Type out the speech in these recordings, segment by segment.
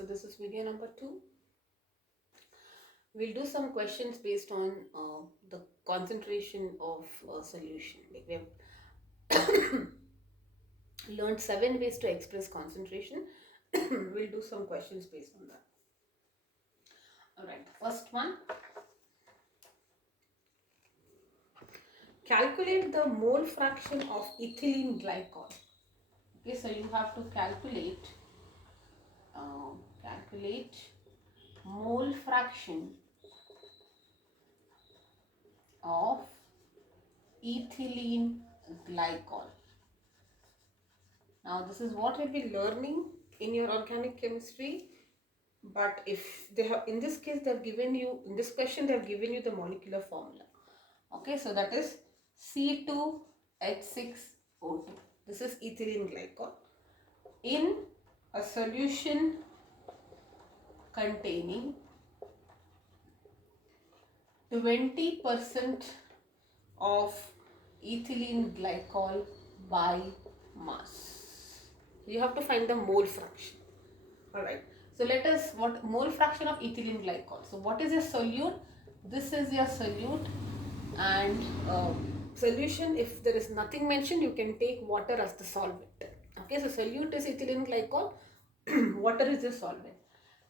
so this is video number 2. We'll do some questions based on the concentration of a solution. Like we have learned 7 ways to express concentration. We'll do some questions based on that. Alright, first one. Calculate the mole fraction of ethylene glycol. Okay, so you have to calculate mole fraction of ethylene glycol. Now this is what we'll be learning in your organic chemistry, but if they have, in this case they have given you, in this question they have given you the molecular formula. Okay, so that is C2H6O2. This is ethylene glycol in a solution containing 20% of ethylene glycol by mass. You have to find the mole fraction. Alright, so let us, what mole fraction of ethylene glycol. So what is your solute? This is your solute, and solution, if there is nothing mentioned, you can take water as the solvent. Okay, so solute is ethylene glycol, water is the solvent.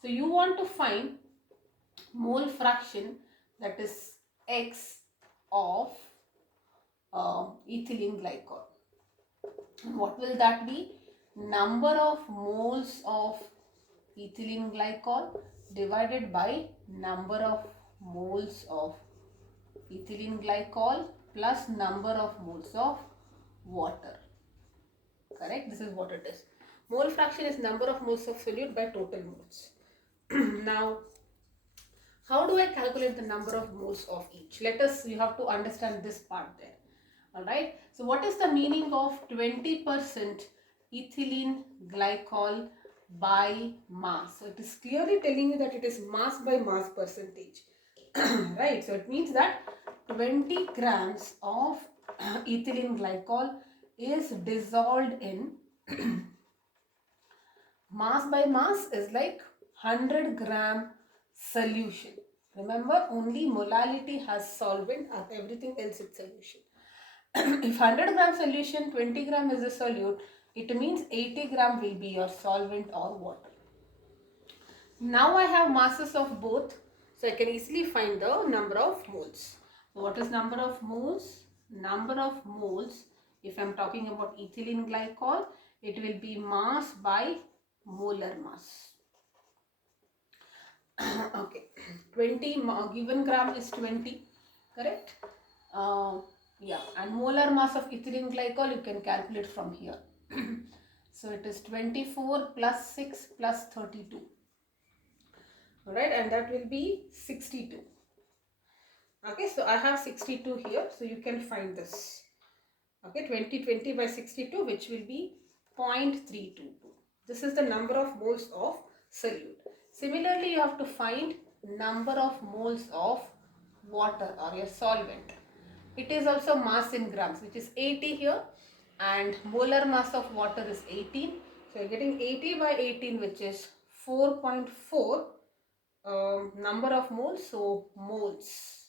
So you want to find mole fraction, that is X of ethylene glycol. And what will that be? Number of moles of ethylene glycol divided by number of moles of ethylene glycol plus number of moles of water. Correct? This is what it is. Mole fraction is number of moles of solute by total moles. Now, how do I calculate the number of moles of each? You have to understand this part there. Alright. So what is the meaning of 20% ethylene glycol by mass? So it is clearly telling you that it is mass by mass percentage. Right. So it means that 20 grams of ethylene glycol is dissolved in mass by mass is like 100 gram solution. Remember, only molality has solvent, everything else is solution. If 100 gram solution, 20 gram is the solute, it means 80 gram will be your solvent or water. Now I have masses of both, so I can easily find the number of moles. So what is number of moles? Number of moles, if I am talking about ethylene glycol, it will be mass by molar mass. Okay, 20 given gram is 20, correct? Yeah, and molar mass of ethylene glycol you can calculate from here. So it is 24 plus 6 plus 32. Alright, and that will be 62. Okay, so I have 62 here, so you can find this. Okay, 20 by 62, which will be 0.322. This is the number of moles of solute. Similarly, you have to find number of moles of water or your solvent. It is also mass in grams, which is 80 here, and molar mass of water is 18. So you're getting 80 by 18, which is 4.4 number of moles, so moles.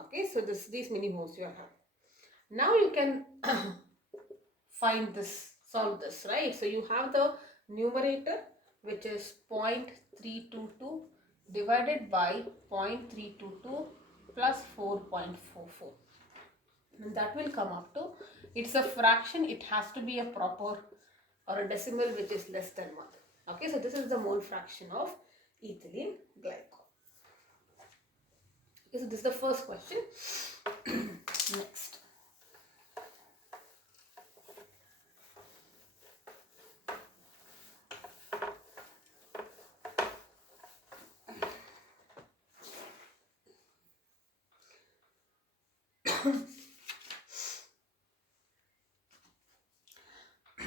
Okay, so these many moles you have. Now you can find this, solve this, right? So you have the numerator, which is 0.322 divided by 0.322 plus 4.44. And that will come up to, it's a fraction, it has to be a proper or a decimal which is less than 1. Okay, so this is the mole fraction of ethylene glycol. Okay, so this is the first question. Next.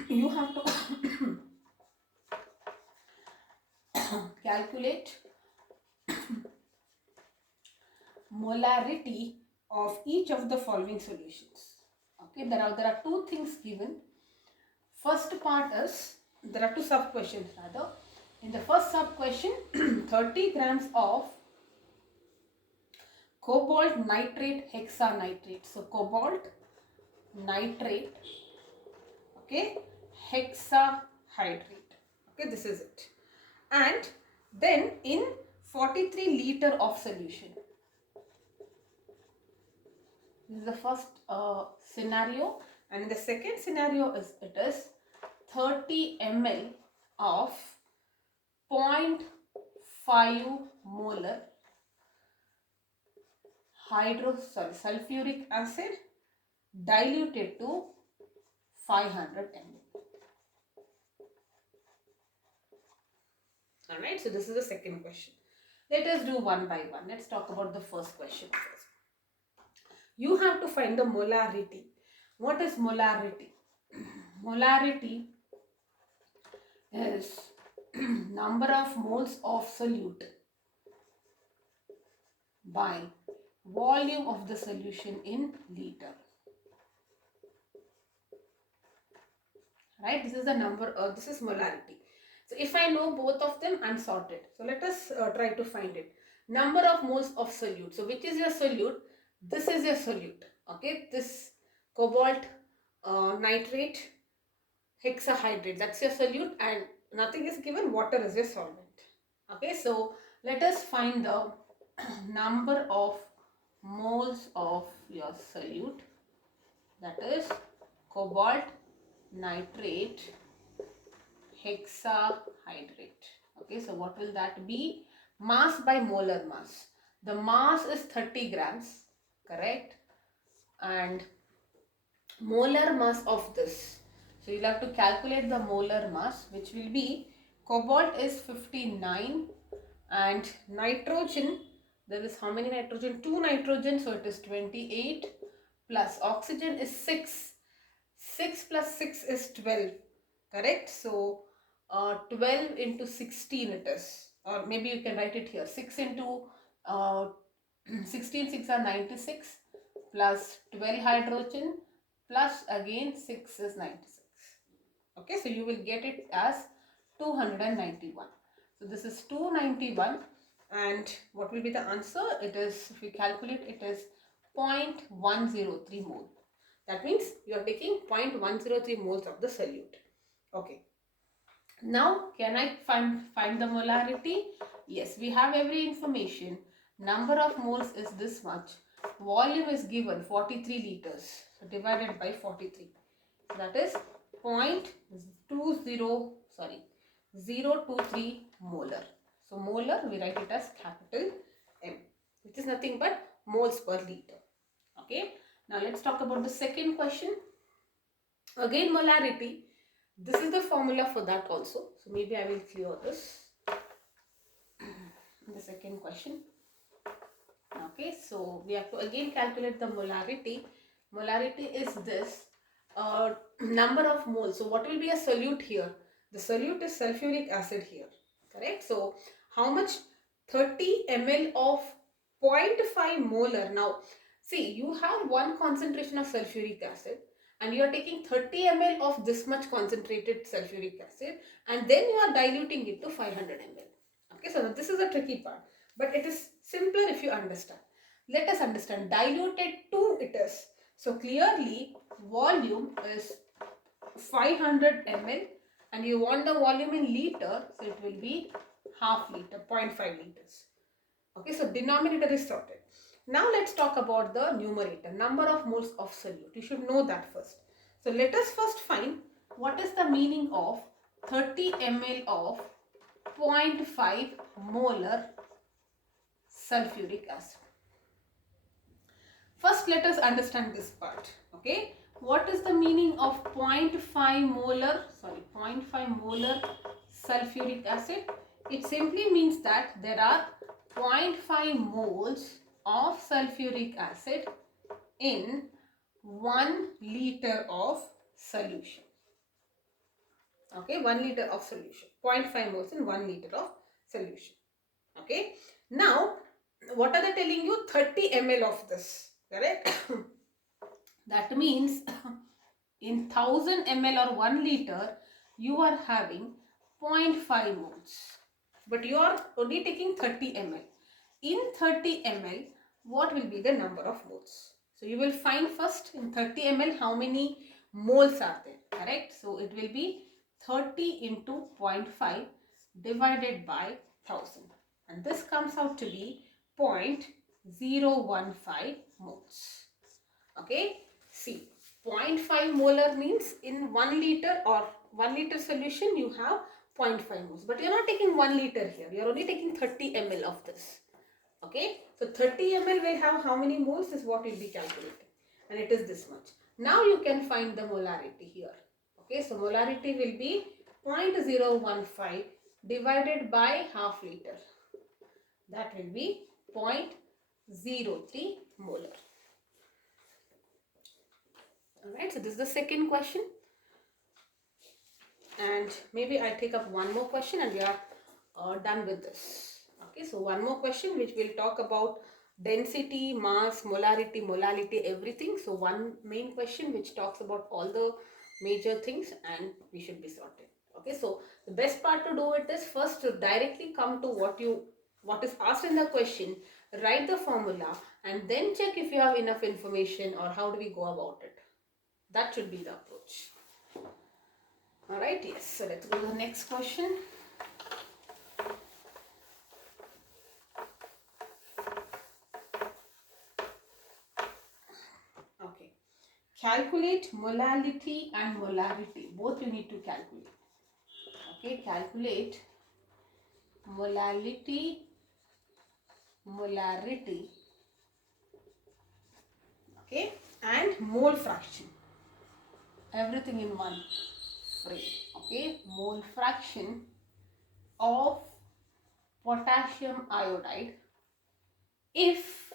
You have to calculate molarity of each of the following solutions. Okay, there are two things given. First part is, there are two sub questions rather. In the first sub question, 30 grams of cobalt nitrate hexanitrate. So cobalt nitrate, okay, hexahydrate. Okay, this is it. And then in 43 liter of solution. This is the first scenario, and in the second scenario it is 30 ml of 0.5 molar sulfuric acid diluted to 500 ml. Alright, so this is the second question. Let us do one by one. Let's talk about the first question first. You have to find the molarity. What is molarity? Molarity is number of moles of solute by volume of the solution in liter. Right, this is the number, this is molarity. So if I know both of them, I'm sorted. So let us try to find it. Number of moles of solute. So which is your solute? This is your solute. Okay, this cobalt nitrate hexahydrate, that's your solute, and nothing is given, water is your solvent. Okay, so let us find the number of moles of your solute, that is cobalt nitrate hexahydrate. Okay, so what will that be? Mass by molar mass. The mass is 30 grams, correct? And molar mass of this. So you'll have to calculate the molar mass, which will be cobalt is 59 and nitrogen, there is how many nitrogen? 2 nitrogen, so it is 28 plus oxygen is 6. 6 plus 6 is 12, correct? So 12 into 16 it is, or maybe you can write it here, 6 into 16, 6 are 96 plus 12 hydrogen plus again 6 is 96. Okay, so you will get it as 291. So this is 291, and what will be the answer? It is, if we calculate, it is 0.103 mole. That means you are taking 0.103 moles of the solute. Okay. Now, can I find the molarity? Yes, we have every information. Number of moles is this much. Volume is given 43 liters. So divided by 43. So that is 0.023 molar. So molar, we write it as capital M, which is nothing but moles per liter. Okay. Now let's talk about the second question. Again molarity. This is the formula for that also. So maybe I will clear this. The second question. Okay, so we have to again calculate the molarity. Molarity is this number of moles. So what will be a solute here? The solute is sulfuric acid here, correct? So how much? 30 ml of 0.5 molar. Now see, you have one concentration of sulfuric acid and you are taking 30 ml of this much concentrated sulfuric acid, and then you are diluting it to 500 ml. Okay, so this is a tricky part, but it is simpler if you understand. Let us understand. Diluted to it is. So clearly volume is 500 ml and you want the volume in liter, so it will be half liter, 0.5 liters. Okay, so denominator is sorted. Now let's talk about the numerator, number of moles of solute. You should know that first. So let us first find what is the meaning of 30 ml of 0.5 molar sulfuric acid. First let us understand this part. Okay, what is the meaning of 0.5 molar sulfuric acid? It simply means that there are 0.5 moles of sulfuric acid in 1 liter of solution. Okay, 1 liter of solution. 0.5 moles in 1 liter of solution. Okay, now what are they telling you? 30 ml of this, correct? That means in 1000 ml or 1 liter you are having 0.5 moles. But you are only taking 30 ml. In 30 ml, what will be the number of moles? So you will find first in 30 ml how many moles are there, correct? So it will be 30 into 0.5 divided by 1000. And this comes out to be 0.015 moles. Okay, see, 0.5 molar means in 1 liter or 1 liter solution you have 0.5 moles. But you are not taking 1 liter here. You are only taking 30 ml of this. Okay, so 30 ml will have how many moles is what we will be calculating. And it is this much. Now you can find the molarity here. Okay, so molarity will be 0.015 divided by half liter. That will be 0.03 molar. Alright, so this is the second question. And maybe I take up one more question and we are done with this. Okay, so one more question which will talk about density, mass, molarity, molality, everything. So one main question which talks about all the major things and we should be sorted. Okay, so the best part to do it is first to directly come to what is asked in the question, write the formula and then check if you have enough information or how do we go about it. That should be the approach. Alright, yes. So let's go to the next question. Okay. Calculate molality and molarity. Both you need to calculate. Okay, calculate molality, molarity. Okay, and mole fraction. Everything in one frame. Okay, mole fraction of potassium iodide if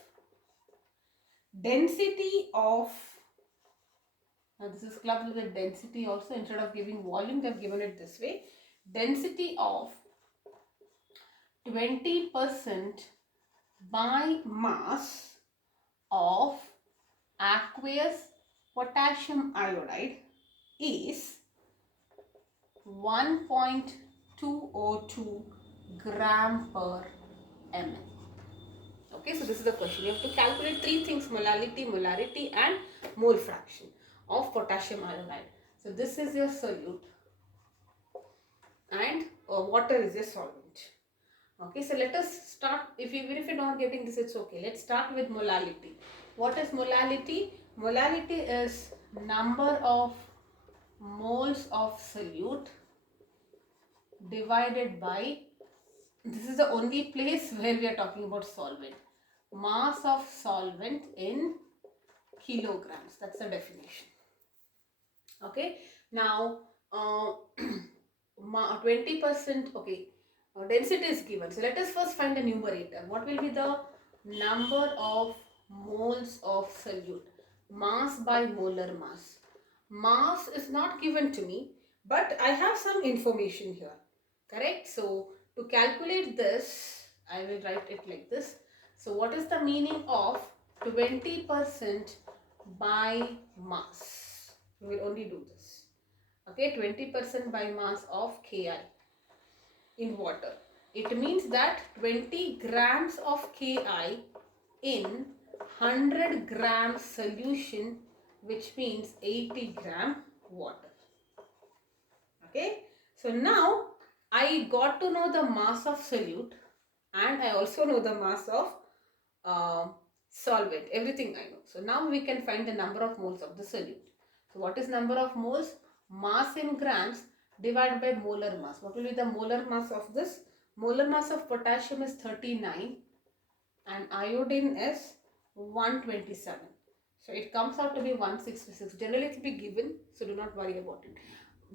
density of, now this is clubbed with the density also, instead of giving volume they have given it this way, density of 20% by mass of aqueous potassium iodide is 1.202 gram per ml. Okay, so this is the question. You have to calculate three things: molality, molarity and mole fraction of potassium iodide. So this is your solute and water is your solvent. Okay, so let us start. Even if you're not getting this, it's okay. Let's start with molality. What is molality? Molality is number of moles of solute divided by, this is the only place where we are talking about solvent, mass of solvent in kilograms. That's the definition. Okay, now 20%, okay, density is given. So let us first find the numerator. What will be the number of moles of solute? Mass by molar mass. Mass is not given to me, but I have some information here. Correct? So to calculate this, I will write it like this. So what is the meaning of 20% by mass? We will only do this. Okay, 20% by mass of Ki in water. It means that 20 grams of Ki in 100 gram solution, which means 80 gram water. Okay, so now I got to know the mass of solute and I also know the mass of solvent. Everything I know. So now we can find the number of moles of the solute. So what is number of moles? Mass in grams divided by molar mass. What will be the molar mass of this? Molar mass of potassium is 39 and iodine is 127. So it comes out to be 166. Generally it will be given, so do not worry about it.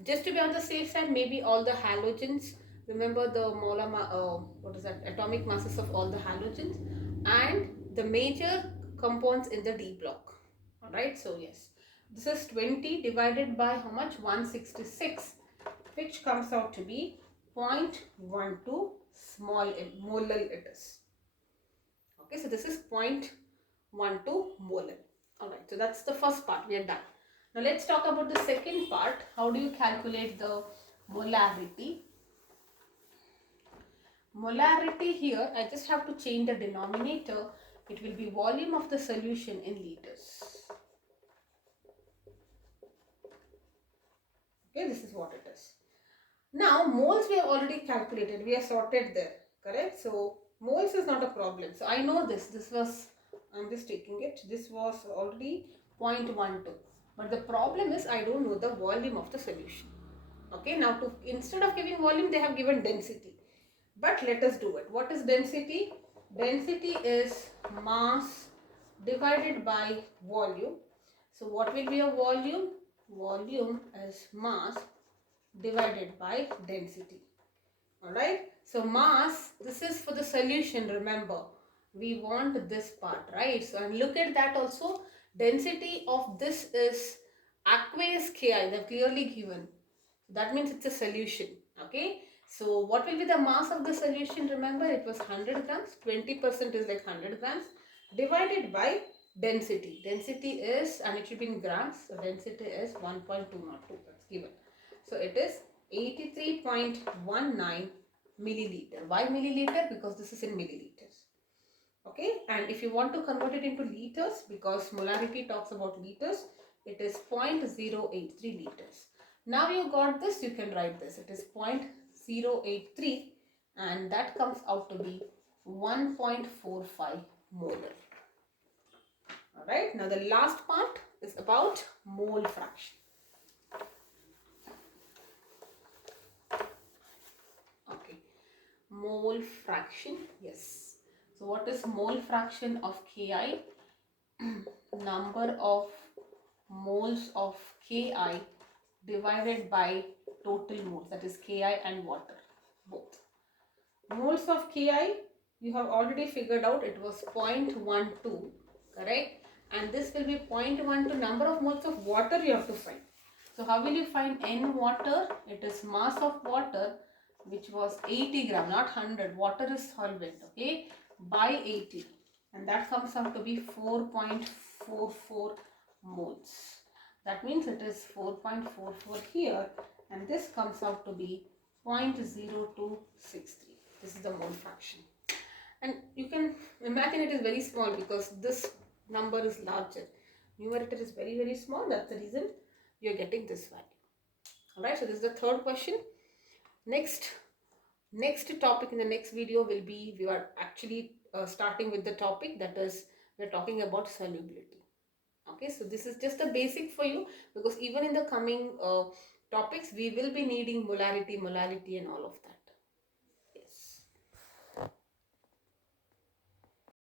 Just to be on the safe side, maybe all the halogens, remember the atomic masses of all the halogens and the major compounds in the D block. Alright, so yes, this is 20 divided by how much? 166, which comes out to be 0.12 small molar it is. Okay, so this is 0.12 molar. Alright, so that's the first part, we are done. Now let's talk about the second part. How do you calculate the molarity? Molarity here, I just have to change the denominator. It will be volume of the solution in liters. Okay, this is what it is. Now, moles we have already calculated. We have sorted there, correct? So, moles is not a problem. So, I know this. This was, I'm just taking it. This was already 0.12. But the problem is I don't know the volume of the solution. Okay, now to instead of giving volume, they have given density. But let us do it. What is density? Density is mass divided by volume. So what will be a volume? Volume is mass divided by density. Alright. So mass, this is for the solution, remember. We want this part, right? So and look at that also. Density of this is aqueous Ki. They're clearly given. That means it's a solution. Okay. So what will be the mass of the solution? Remember, it was 100 grams. 20% is like 100 grams divided by density. Density is, and it should be in grams. So density is 1.202. That's given. So it is 83.19 milliliter. Why milliliter? Because this is in milliliters. Okay. And if you want to convert it into liters, because molarity talks about liters, it is 0.083 liters. Now you got this, you can write this. It is 0.083 and that comes out to be 1.45 molar. Alright, now the last part is about mole fraction. Okay, mole fraction, yes. So what is mole fraction of Ki? Number of moles of Ki divided by total moles, that is Ki and water, both. Moles of Ki, you have already figured out it was 0.12, correct? And this will be 0.12 number of moles of water you have to find. So how will you find N water? It is mass of water, which was 80 gram, not 100. Water is solvent, okay, by 80. And that comes out to be 4.44 moles. That means it is 4.44 here, and this comes out to be 0.0263. This is the mole fraction. And you can imagine it is very small because this number is larger. Numerator is very, very small. That's the reason you are getting this value. Alright, so this is the third question. Next topic in the next video will be, we are actually starting with the topic, that is, we are talking about solubility. Okay, so this is just a basic for you, because even in the coming topics we will be needing molarity, molality and all of that.